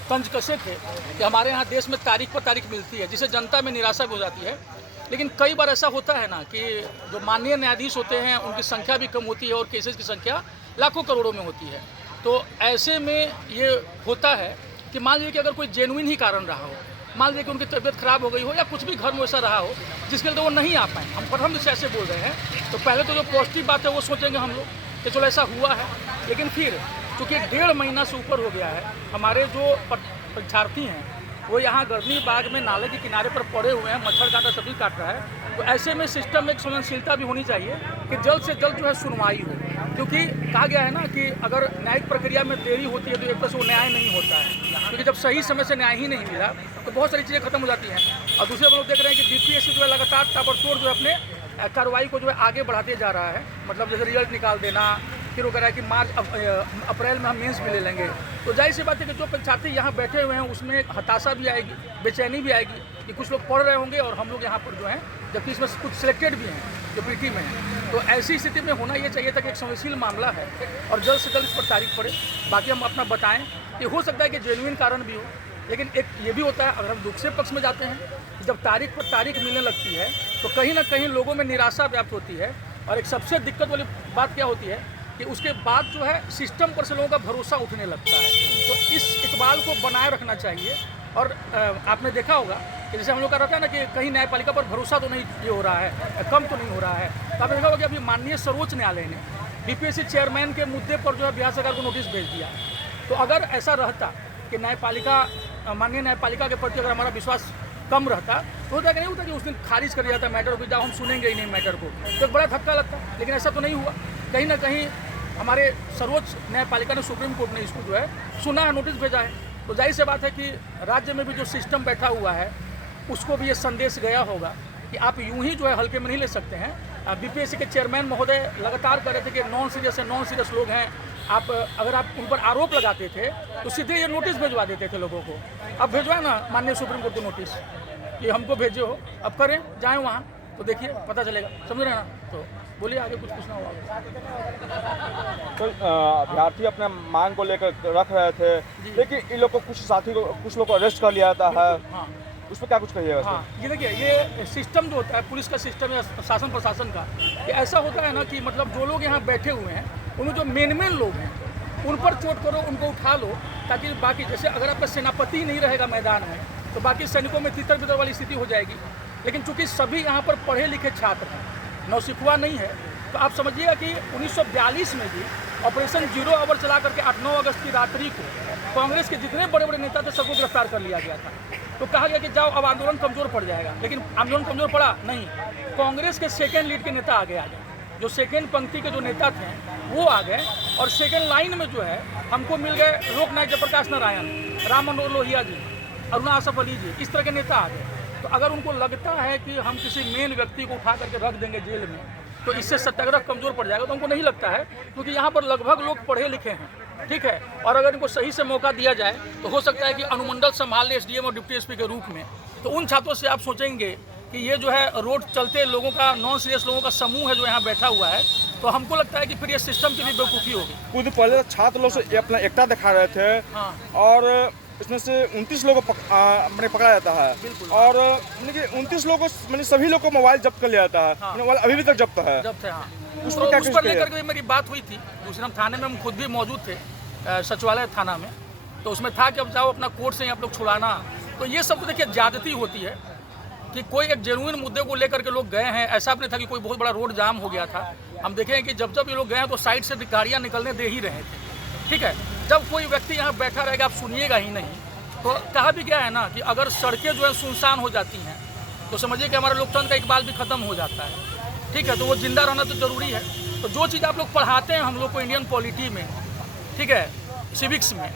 तंज कसे थे कि हमारे यहाँ देश में तारीख पर तारीख मिलती है, जिससे जनता में निराशा भी हो जाती है। लेकिन कई बार ऐसा होता है ना कि जो माननीय न्यायाधीश होते हैं उनकी संख्या भी कम होती है और केसेस की संख्या लाखों करोड़ों में होती है। तो ऐसे में ये होता है कि मान लीजिए कि अगर कोई जेन्युइन ही कारण रहा हो, मान लीजिए कि उनकी तबीयत खराब हो गई हो या कुछ भी घर में ऐसा रहा हो जिसके लिए तो वो नहीं आ पाए, हम प्रथम से ऐसे बोल रहे हैं, तो पहले तो जो पॉजिटिव बात है वो सोचेंगे हम लोग कि चलो ऐसा हुआ है। लेकिन फिर चूँकि 1.5 महीना से ऊपर हो गया है, हमारे जो परीक्षार्थी हैं वो यहाँ गर्मी बाग में नाले के किनारे पर पड़े हुए हैं, मच्छर काटा सभी काट रहा है। तो ऐसे में सिस्टम में एक संवेदनशीलता भी होनी चाहिए कि जल्द से जल्द जो है सुनवाई हो, क्योंकि कहा गया है ना कि अगर न्यायिक प्रक्रिया में देरी होती है तो एक तरह से वो न्याय नहीं होता है, क्योंकि जब सही समय से न्याय ही नहीं मिला तो बहुत सारी चीज़ें खत्म हो जाती हैं। और दूसरे हम लोग देख रहे हैं कि बीपीएससी जो है लगातार ताबड़तोड़ जो है अपने कार्रवाई को जो है आगे बढ़ाते जा रहा है। मतलब जैसे रिजल्ट निकाल देना, फिर वो कह रहा है कि मार्च अप्रैल में हम मेंस भी ले लेंगे। तो जाहिर सी बात है कि जो परीक्षार्थी यहाँ बैठे हुए हैं उसमें हताशा भी आएगी, बेचैनी भी आएगी कि कुछ लोग पढ़ रहे होंगे और हम लोग यहाँ पर जो हैं, जबकि इसमें कुछ सिलेक्टेड भी हैं जो पीटी में हैं। तो ऐसी स्थिति में होना ये चाहिए था कि एक संवेदनशील मामला है और जल्द से जल्द इस पर तारीख पड़े। बाकी हम अपना बताएं कि हो सकता है कि जेन्युइन कारण भी हो, लेकिन एक ये भी होता है अगर हम दूसरे पक्ष में जाते हैं, जब तारीख पर तारीख मिलने लगती है तो कहीं ना कहीं लोगों में निराशा व्याप्त होती है। और एक सबसे दिक्कत वाली बात क्या होती है कि उसके बाद जो है सिस्टम पर से लोगों का भरोसा उठने लगता है। तो इस इकबाल को बनाए रखना चाहिए। और आपने देखा होगा कि जैसे हम लोग का रहता है ना कि कहीं न्यायपालिका पर भरोसा तो नहीं ये हो रहा है, कम तो नहीं हो रहा है। तो आपने देखा होगा कि अभी माननीय सर्वोच्च न्यायालय ने बीपीएससी चेयरमैन के मुद्दे पर जो है बिहार सरकार को नोटिस भेज दिया। तो अगर ऐसा रहता कि माननीय न्यायपालिका के प्रति अगर हमारा विश्वास कम रहता तो होता कि नहीं होता कि उस दिन खारिज कर दिया जाता मैटर को, जाओ हम सुनेंगे ही नहीं मैटर को, तो एक बड़ा धक्का लगता। लेकिन ऐसा तो नहीं हुआ। कहीं ना कहीं हमारे सर्वोच्च न्यायपालिका ने, सुप्रीम कोर्ट ने इसको जो है सुना है, नोटिस भेजा है। तो जाहिर सी बात है कि राज्य में भी जो सिस्टम बैठा हुआ है उसको भी ये संदेश गया होगा कि आप यूं ही जो है हल्के में नहीं ले सकते हैं। बीपीएससी के चेयरमैन महोदय लगातार कह रहे थे कि नॉन सीरियस लोग हैं, आप अगर आप उन पर आरोप लगाते थे तो सीधे ये नोटिस भिजवा देते थे लोगों को। अब भिजवाए ना माननीय सुप्रीम कोर्ट को नोटिस कि हमको भेजे हो, अब करें, जाएं वहाँ तो देखिए पता चलेगा, समझ रहे हैं ना। तो बोलिए आगे कुछ पूछना होगा। तो अभ्यर्थी अपने मांग को लेकर रख रहे थे, लेकिन इन लोग को कुछ लोग को अरेस्ट कर लिया जाता है। हाँ, उस पर क्या कुछ कहिएगा? हाँ, ये देखिए ये सिस्टम जो होता है पुलिस का सिस्टम या शासन प्रशासन का, ये ऐसा होता है ना कि मतलब जो लोग यहाँ बैठे हुए हैं उनमें जो मेन लोग हैं उन पर चोट करो, उनको उठा लो, ताकि बाकी जैसे अगर आपका सेनापति नहीं रहेगा मैदान में तो बाकी सैनिकों में तितर बितर वाली स्थिति हो जाएगी। लेकिन चूंकि सभी यहाँ पर पढ़े लिखे छात्र हैं, नौसिखुआ नहीं है, तो आप समझिएगा कि 1942 में भी ऑपरेशन 0 आवर चला करके 8-9 अगस्त की रात्रि को कांग्रेस के जितने बड़े बड़े नेता थे सबको गिरफ्तार कर लिया गया था। तो कहा गया कि जाओ अब आंदोलन कमजोर पड़ जाएगा, लेकिन आंदोलन कमजोर पड़ा नहीं। कांग्रेस के सेकेंड लीड के नेता आगे आ गए, जो सेकेंड पंक्ति के जो नेता थे वो आ गए, और सेकेंड लाइन में जो है हमको मिल गए लोकनायक जयप्रकाश नारायण, राम मनोहर लोहिया जी, अरुणा आसफ अली जी, इस तरह के नेता आ गए। तो अगर उनको लगता है कि हम किसी मेन व्यक्ति को उठा करके रख देंगे जेल में तो इससे सत्याग्रह कमजोर पड़ जाएगा, तो हमको नहीं लगता है, क्योंकि यहाँ पर लगभग लोग पढ़े लिखे हैं, ठीक है। और अगर इनको सही से मौका दिया जाए तो हो सकता है कि अनुमंडल संभाल ले एसडीएम और डिप्टी एसपी के रूप में। तो उन छात्रों से आप सोचेंगे कि ये जो है रोड चलते लोगों का, नॉन सीरियस लोगों का समूह है जो यहाँ बैठा हुआ है, तो हमको लगता है कि फिर ये सिस्टम की भी बेवकूफ़ी होगी। कुछ पहले छात्र लोग से अपना एकता दिखा रहे थे। हाँ। और इसमें से 29 लोगों को पकड़ा जाता है, और 29 लोगों को मैंने सभी लोग को मोबाइल जब्त कर लिया जाता है। हाँ। मोबाइल अभी भी तक जब्त है। हाँ। उस पर लेकर के मेरी बात हुई थी दूसरे थाने में, हम खुद भी मौजूद थे सचिवालय थाना में, तो उसमें था कि अब जाओ अपना कोर्ट से आप लोग छुड़ाना। तो ये सब तो देखिए ज्यादती होती है कि कोई एक जेन्युइन मुद्दे को लेकर के लोग गए हैं। ऐसा नहीं था कि कोई बहुत बड़ा रोड जाम हो गया था। हम देखे हैं कि जब जब ये लोग गए हैं तो साइड से गाड़ियाँ निकलने दे ही रहे थे, ठीक है। जब कोई व्यक्ति यहाँ बैठा रहेगा आप सुनिएगा ही नहीं। तो कहा भी गया है ना कि अगर सड़कें जो है सुनसान हो जाती हैं तो समझिए कि हमारा लोकतंत्र का इकबाल भी खत्म हो जाता है, ठीक है। तो वो जिंदा रहना तो जरूरी है। तो जो चीज़ आप लोग पढ़ाते हैं हम लोग को इंडियन पॉलिटी में, ठीक है, सिविक्स में,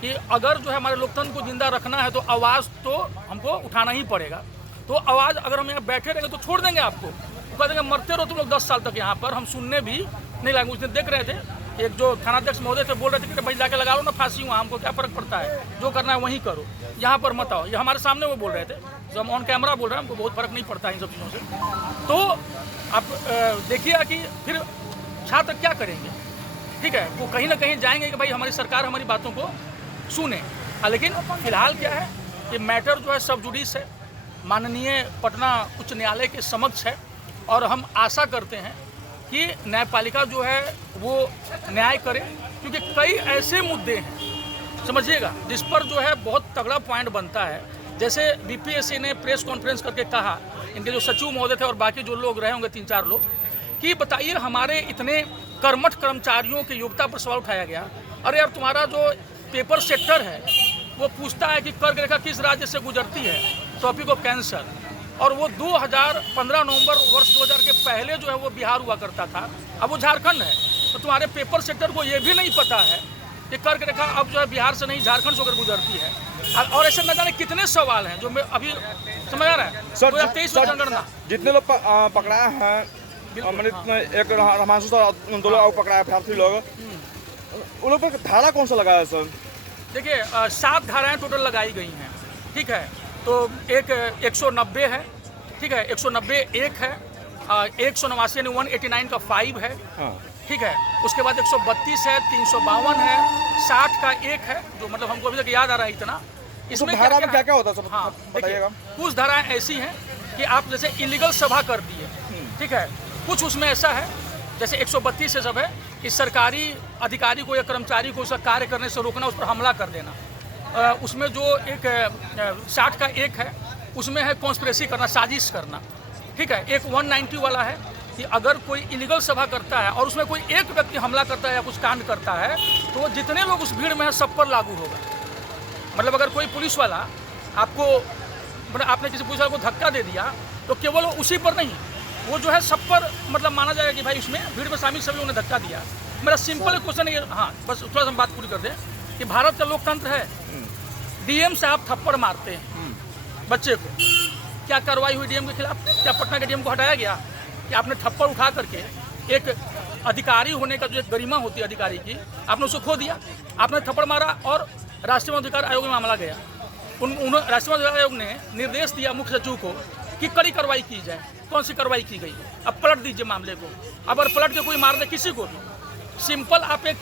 कि अगर जो है हमारे लोकतंत्र को जिंदा रखना है तो आवाज़ तो हमको उठाना ही पड़ेगा। तो आवाज़ अगर हम यहाँ बैठे रहेंगे तो छोड़ देंगे आपको, तो कह देंगे मरते रहो तुम लोग 10 साल तक यहाँ पर, हम सुनने भी नहीं लगेंगे। उस दिन देख रहे थे एक जो थानाध्यक्ष महोदय थे बोल रहे थे कि भाई जाके लगा लो ना फांसी, वहाँ हमको क्या फ़र्क पड़ता है, जो करना है वहीं करो, यहाँ पर मत आओ। ये हमारे सामने वो बोल रहे थे, जो हम ऑन कैमरा बोल रहे हैं, हमको बहुत फ़र्क नहीं पड़ता है इन सब चीज़ों से। तो आप देखिए कि फिर छात्र क्या करेंगे, ठीक है। वो कहीं ना कहीं जाएंगे कि भाई हमारी सरकार हमारी बातों को सुने। लेकिन फिलहाल क्या है कि मैटर जो है सब जुडिस है, माननीय पटना उच्च न्यायालय के समक्ष है और हम आशा करते हैं कि न्यायपालिका जो है वो न्याय करे, क्योंकि कई ऐसे मुद्दे हैं समझिएगा जिस पर जो है बहुत तगड़ा पॉइंट बनता है। जैसे बीपीएससी ने प्रेस कॉन्फ्रेंस करके कहा, इनके जो सचिव महोदय थे और बाकी जो लोग रहे होंगे 3-4 लोग, कि बताइए हमारे इतने कर्मठ कर्मचारियों की योग्यता पर सवाल उठाया गया। अरे यार तुम्हारा जो पेपर सेक्टर है वो पूछता है कि कर्क रेखा किस राज्य से गुजरती है, टॉपिक ऑफ कैंसर, और वो 2015 नवंबर वर्ष 2000 के पहले जो है वो बिहार हुआ करता था, अब वो झारखंड है। तो तुम्हारे पेपर सेक्टर को ये भी नहीं पता है कि कर्क रेखा अब जो है बिहार से नहीं झारखंड से होकर गुजरती है। और ऐसे न जाने कितने सवाल हैं जो मैं अभी समझ आ रहा है। सर 2023 में जनगणना जितने लोग पकड़ाए हैं, मैंने एक रमांशु सर 2 लोग पकड़ाए अभ्यर्थी लोग, उन लोग पर धारा कौन सा लगाया सर? देखिए 7 धाराएं टोटल लगाई गई हैं, ठीक है। तो एक 190 है, ठीक है, 190 एक है, 189 यानी 189 का 5 है, ठीक है। उसके बाद 132 है, 352 है, 60 का 1 है, जो मतलब हमको अभी तक याद आ रहा है इतना। इसमें धारा में क्या क्या होता है सब बताइएगा। कुछ धाराएं ऐसी हैं कि आप जैसे इलीगल सभा कर दिए, ठीक है, कुछ उसमें ऐसा है जैसे 132 से सब है कि सरकारी अधिकारी को या कर्मचारी को उसका कार्य करने से रोकना, उस पर हमला कर देना। उसमें जो एक 60 का 1 है उसमें है कॉन्स्पिरेसी करना, साजिश करना, ठीक है। एक 190 वाला है कि अगर कोई इलीगल सभा करता है और उसमें कोई एक व्यक्ति हमला करता है या कुछ कांड करता है तो वो जितने लोग उस भीड़ में है सब पर लागू होगा। मतलब अगर कोई पुलिस वाला आपको, मतलब आपने किसी पुलिस वाले को धक्का दे दिया तो केवल उसी पर नहीं, वो जो है सब पर मतलब माना जाएगा कि भाई उसमें भीड़ में शामिल सभी लोगों ने धक्का दिया। मेरा सिंपल क्वेश्चन है, हाँ बस थोड़ा सा हम बात पूरी कर दें कि भारत का लोकतंत्र है, डीएम साहब थप्पड़ मारते हैं बच्चे को, क्या कार्रवाई हुई डीएम के खिलाफ? क्या पटना के डीएम को हटाया गया? कि आपने थप्पड़ उठा करके एक अधिकारी होने का जो एक गरिमा होती है अधिकारी की, आपने उसको खो दिया। आपने थप्पड़ मारा और राष्ट्रीय मानवाधिकार आयोग में मामला गया। राष्ट्रीय मानवाधिकार आयोग ने निर्देश दिया मुख्य सचिव को कि कड़ी कार्रवाई की जाए। कौन सी कार्रवाई की गई? अब पलट दीजिए मामले को। अब अगर पलट के कोई मार दे किसी को भी, सिंपल आप एक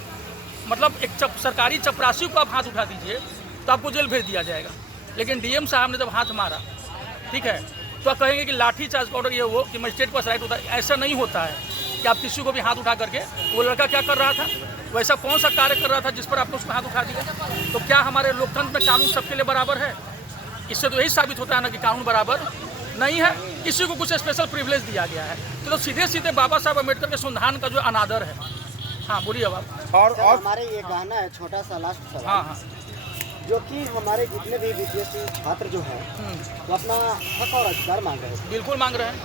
मतलब एक सरकारी चपरासी को आप हाथ उठा दीजिए तो आपको जेल भेज दिया जाएगा। लेकिन डीएम साहब ने जब हाथ मारा, ठीक है, तो आप कहेंगे कि लाठी चार्ज का ऑर्डर ये हो कि मजिस्ट्रेट पर राइट होता है। ऐसा नहीं होता है कि आप किसी को भी हाथ उठा करके, वो लड़का क्या कर रहा था, वैसा कौन सा कार्य कर रहा था जिस पर आपने उसको हाथ उठा दिया? तो क्या हमारे लोकतंत्र में कानून सबके लिए बराबर है? इससे तो यही साबित होता है ना कि कानून बराबर नहीं है, किसी को कुछ स्पेशल प्रिविलेज दिया गया है। तो सीधे सीधे बाबा साहब अम्बेडकर के संविधान का जो अनादर है। हाँ बोलिए अब आप। और हमारे ये कहना है छोटा सा लास्ट सवाल, हाँ हाँ, जो कि हमारे जितने भी बीपीएससी छात्र जो हैं वो अपना हक और अधिकार मांग रहे हैं। बिल्कुल मांग रहे हैं,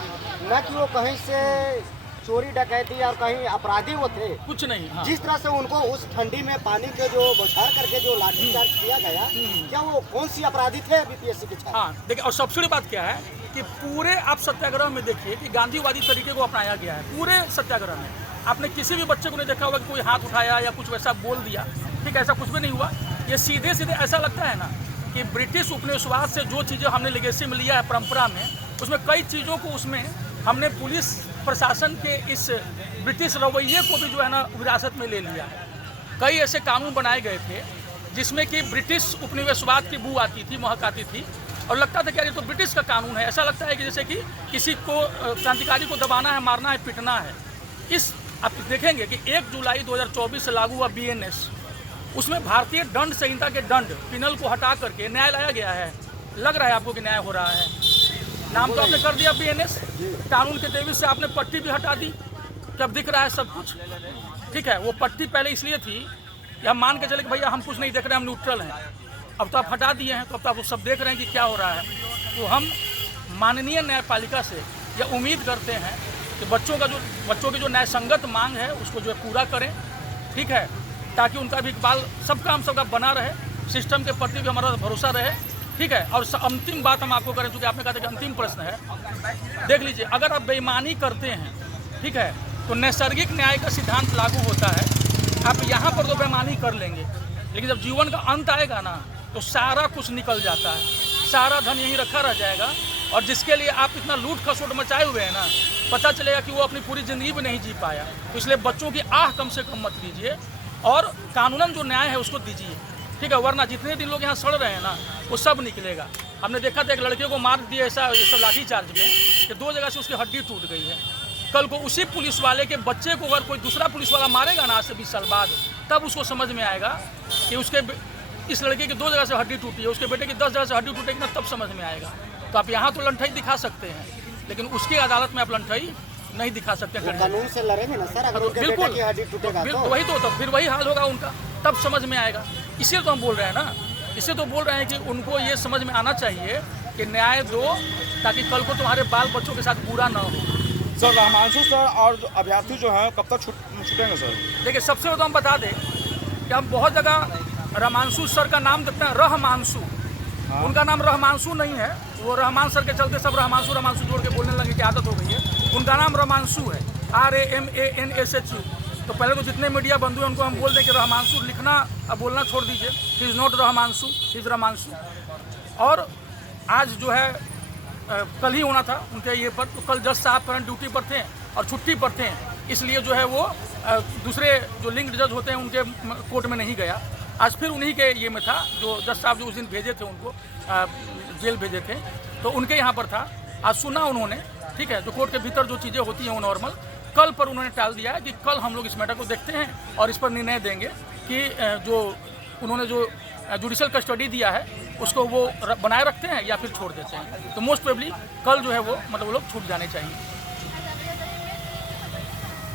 न कि वो कहीं से चोरी डकैती और कहीं अपराधी वो थे, कुछ नहीं। हाँ। जिस तरह से उनको उस ठंडी में पानी के जो बौछार करके जो लाठीचार्ज किया गया, क्या वो कौन सी अपराधी थे बीपीएससी के छात्र? हाँ देखिए, और सबसे बड़ी बात क्या है कि पूरे आप सत्याग्रह में देखिए कि गांधीवादी तरीके को अपनाया गया है। पूरे सत्याग्रह में आपने किसी भी बच्चे को नहीं देखा होगा कि कोई हाथ उठाया या कुछ वैसा बोल दिया, ठीक है, ऐसा कुछ भी नहीं हुआ। ये सीधे सीधे ऐसा लगता है ना कि ब्रिटिश उपनिवेशवाद से जो चीज़ें हमने लेगेसी में लिया है परंपरा में, उसमें कई चीज़ों को उसमें हमने पुलिस प्रशासन के इस ब्रिटिश रवैये को भी जो है ना विरासत में ले लिया है। कई ऐसे कानून बनाए गए थे जिसमें कि ब्रिटिश उपनिवेशवाद की बू आती थी, महक आती थी, और लगता था कि यार ये तो ब्रिटिश का कानून है। ऐसा लगता है कि जैसे कि किसी को क्रांतिकारी को दबाना है, मारना है, पीटना है। इस आप देखेंगे कि 1 जुलाई 2024 से लागू हुआ बीएनएस, उसमें भारतीय दंड संहिता के दंड पिनल को हटा करके न्याय लाया गया है। लग रहा है आपको कि न्याय हो रहा है? नाम तो आपने कर दिया बीएनएस, कानून के तेवर से आपने पट्टी भी हटा दी, जब दिख रहा है सब कुछ, ठीक है। वो पट्टी पहले इसलिए थी कि हम मान के चले कि भैया हम कुछ नहीं देख रहे, हम न्यूट्रल हैं। अब तो आप हटा दिए हैं, तो अब तो आप सब देख रहे हैं कि क्या हो रहा है। तो हम माननीय न्यायपालिका से यह उम्मीद करते हैं कि बच्चों की जो न्याय संगत मांग है उसको जो है पूरा करें, ठीक है, ताकि उनका भी इकबाल सबका हम सबका बना रहे, सिस्टम के प्रति भी हमारा भरोसा रहे, ठीक है। और अंतिम बात हम आपको करें, चूँकि आपने कहा था कि अंतिम प्रश्न है, देख लीजिए, अगर आप बेईमानी करते हैं, ठीक है, तो नैसर्गिक न्याय का सिद्धांत लागू होता है। आप यहाँ पर तो बेईमानी कर लेंगे, लेकिन जब जीवन का अंत आएगा ना तो सारा कुछ निकल जाता है, सारा धन यहीं रखा रह जाएगा। और जिसके लिए आप इतना लूट खसोट मचाए हुए हैं ना, पता चलेगा कि वो अपनी पूरी ज़िंदगी भी नहीं जी पाया। तो इसलिए बच्चों की आह कम से कम मत लीजिए और कानूनन जो न्याय है उसको दीजिए। ठीक है, वरना जितने दिन लोग यहाँ सड़ रहे हैं ना वो सब निकलेगा। हमने देखा था एक लड़के को मार दिया ऐसा लाठी चार्ज में कि 2 जगह से उसकी हड्डी टूट गई है। कल को उसी पुलिस वाले के बच्चे को अगर कोई दूसरा पुलिस वाला मारेगा ना आज से 20 साल बाद, तब उसको समझ में आएगा कि उसके इस लड़के की 2 जगह से हड्डी टूटी है, उसके बेटे की 10 जगह से हड्डी टूटेगी ना, तब समझ में आएगा। तो आप यहाँ तो लंठाई दिखा सकते हैं, लेकिन उसकी अदालत में आप लंठाई नहीं दिखा सकते। कानून से लड़ेंगे ना सर, अगर उनके बेटे बिल्कुल की हड्डी टूटेगा तो वही तो फिर वही हाल होगा उनका, तब समझ में आएगा। इसलिए तो हम बोल रहे हैं ना, इससे तो बोल रहे हैं कि उनको ये समझ में आना चाहिए कि न्याय दो, ताकि कल को तुम्हारे बाल बच्चों के साथ बुरा ना हो। सर रहमांशु सर और जो अभ्यर्थी जो हैं कब तक छूटेंगे सर? देखिए, सबसे पहले तो हम बता दें कि हम बहुत जगह रहमांशु सर का नाम देखते हैं रहमांशु, उनका नाम रहमांशु नहीं है। वो रहमान सर के चलते सब रहमांशु जोड़ के बोलने लगे की आदत हो गई है। उनका नाम रहमांशु है, RAMANSHU। तो पहले तो जितने मीडिया बंधु हैं उनको हम बोल दें कि रहमांशु लिखना अब बोलना छोड़ दीजिए, he is not Rahmanshu, he is Rahmanshu. और आज जो है कल ही होना था उनके ये पर, तो कल जज साहब करंट ड्यूटी पर थे और छुट्टी पर थे, इसलिए जो है वो दूसरे जो लिंक्ड जज होते हैं उनके कोर्ट में नहीं गया। आज फिर उन्हीं के ये में था, जो जज साहब जो उस दिन भेजे थे उनको जेल भेजे थे, तो उनके यहाँ पर था। आज सुना उन्होंने, ठीक है, जो कोर्ट के भीतर जो चीज़ें होती हैं वो नॉर्मल, कल पर उन्होंने टाल दिया है कि कल हम लोग इस मैटर को देखते हैं और इस पर निर्णय देंगे कि जो उन्होंने जो जुडिशल कस्टडी दिया है उसको वो बनाए रखते हैं या फिर छोड़ देते हैं। तो मोस्ट प्रोबेबली कल जो है वो मतलब वो लोग छूट जाने चाहिए।